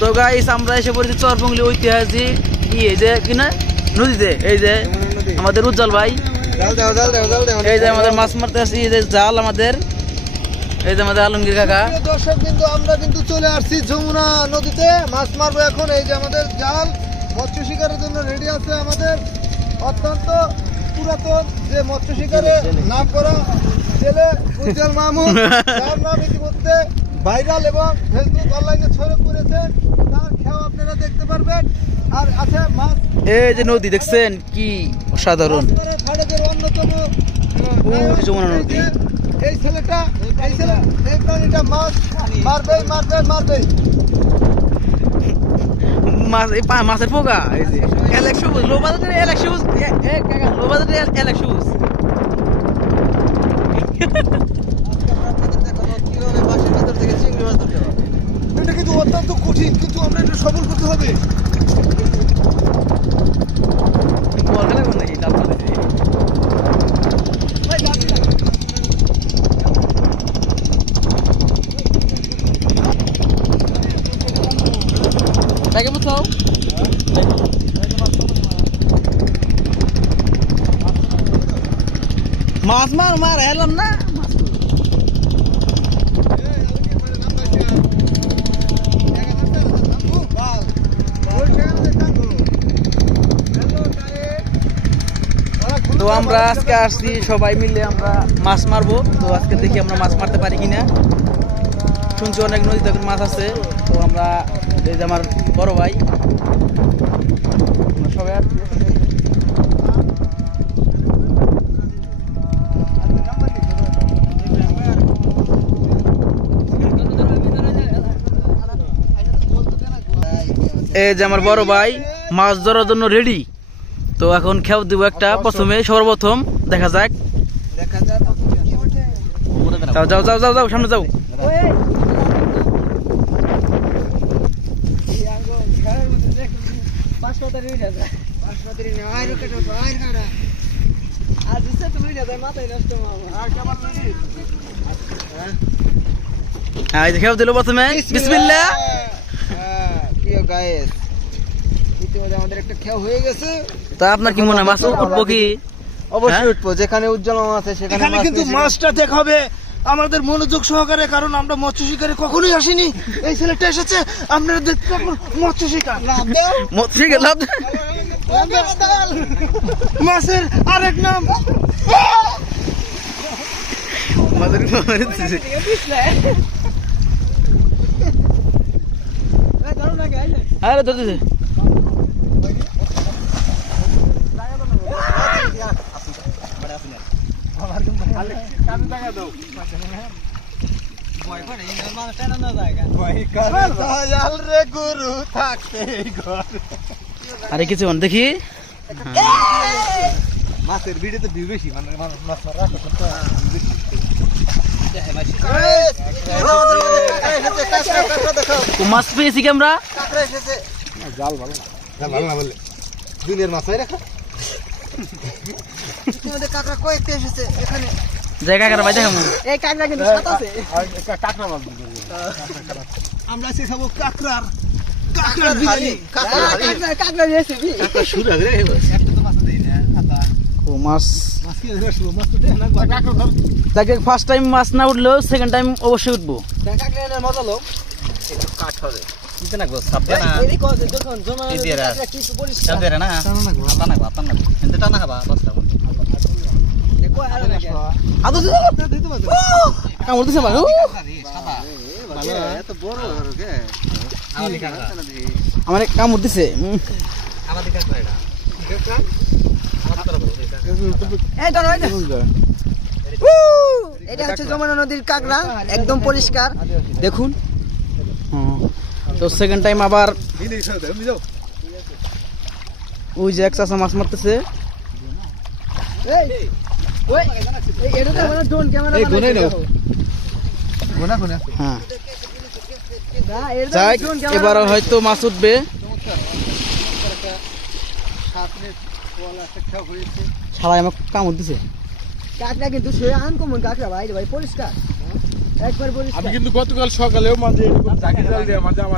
তো গাইস আমরা এসে পড়েছি চরপংলি ঐতিহাসিক এই যে কি না? নদীতে এই যে আমাদের উজ্জ্বল ভাই। এই যে আমাদের মাছ মারতে আসছি এই যে জাল আমাদের। এই যে আমাদের আলমগীর কাকা। দর্শক কিন্তু আমরা কিন্তু চলে আসছি যমুনা নদীতে। মাছ মারবো এখন এই যে আমাদের জাল। মৎস্য শিকারের জন্য রেডি আছে আমাদের অত্যন্ত পুরাতন যে মৎস্য শিকারে নাম করা ছেলে উজ্জ্বল নাম ইতিমধ্যে ভাইরাল এবং ফেসবুক অনলাইনে ছড়ে পড়েছে। তার খেয়াও আপনারা দেখতে পারবেন। আর আছে মাছ। এই যে নদী দেখছেন? কি অসাধারণ। খাড়েদের অন্যতম ওই যমুনা নদী। এই ছেলেটা এই ছেলে এই প্রাণীটা মাছ। মারবেই মারবে মারবেই। মাছ এই পা- মাছের পোকা এই যে। এলেক সবুজ লো বাজারের এলেক সবুজ। এ এ, কাকা লো বাজারের এলেক সবুজ এটা কিন্তু অত্যন্ত কঠিন কিন্তু আমরা এটা সফল করতে হবে। মাছ মার মার হেলাম না। তো আমরা আজকে আসছি সবাই মিলে আমরা মাছ মারবো। তো আজকে দেখি আমরা মাছ মারতে পারি কিনা। শুনছি অনেক নদীতে এখন মাছ আছে। তো আমরা এই যে আমার বড় ভাই। সবাই। এই যে আমার বড় ভাই, মাছ ধরার জন্য রেডি তো এখন খেয়াল দিব একটা প্রথমে সর্বপ্রথম দেখা যাক। দেখা যাক। যাও যাও যাও যাও যাও সামনে যাও। হ্যাঁ খেয়াল দিল প্রথমে। বিসমিল্লাহ। প্রিয় গায়েস ইতিমধ্যে আমাদের একটা খেয়া হয়ে গেছে। তা আপনার কি মনে হয় মাছ উঠবো কি? অবশ্যই হ্যাঁ? উঠবো যেখানে উজ্জ্বল আছে সেখানে কিন্তু। মাছটা দেখাবে আমাদের মনোযোগ সহকারে কারণ আমরা মৎস্য শিকারে কখনোই আসিনি। এই ছেলেটা এসেছে আপনারা দেখতে থাকুন মৎস্য শিকার। লাভ মাছের আরেক নাম। মাছের উপরে দিছে। আরে ধর দিছে দয়াল রে গুরু আরে কিছু মানে দেখি। মাছের ভিডিওতে ভিউ বেশি মানে মাছ তো মাছ পেয়েছি কি আমরা? জাল ভালো না। ভালো না বললে। দুনিয়ার মাছ রাখা ইতিমধ্যে কাঁকড়া কয়েকটা এসেছে এখানে। জায়গা ভাই এই কাঁকড়া কিন্তু সাত আছে। আমরা আজকে খাব কাকড়ার কাঁকড়া বিরিয়ানি। কাঁকড়া কাঁকড়া রেসিপি ও মাছ। তাকে ফার্স্ট টাইম মাছ না উঠলেও সেকেন্ড টাইম অবশ্যই উঠবো। কাঁকড়া এনে মজা লো যখন আমার উম। এই ধরো এটা হচ্ছে যমুনা নদীর কাঁকড়া একদম পরিষ্কার। দেখুন। হুম। তো সেকেন্ড টাইম আবার ওই যে এক মাছ মারতেছে। আমরা হ্যাঁ। এবার হয়তো মাছ উঠবে। শালায় আমাকে কামড় দিছে। কাঁকড়া কিন্তু সে আনকমন কাঁকড়া ভাই ভাই পরিষ্কার একবার পরিষ্কার আমি কিন্তু গতকাল সকালেও মাঝে জাল মাঝে আমার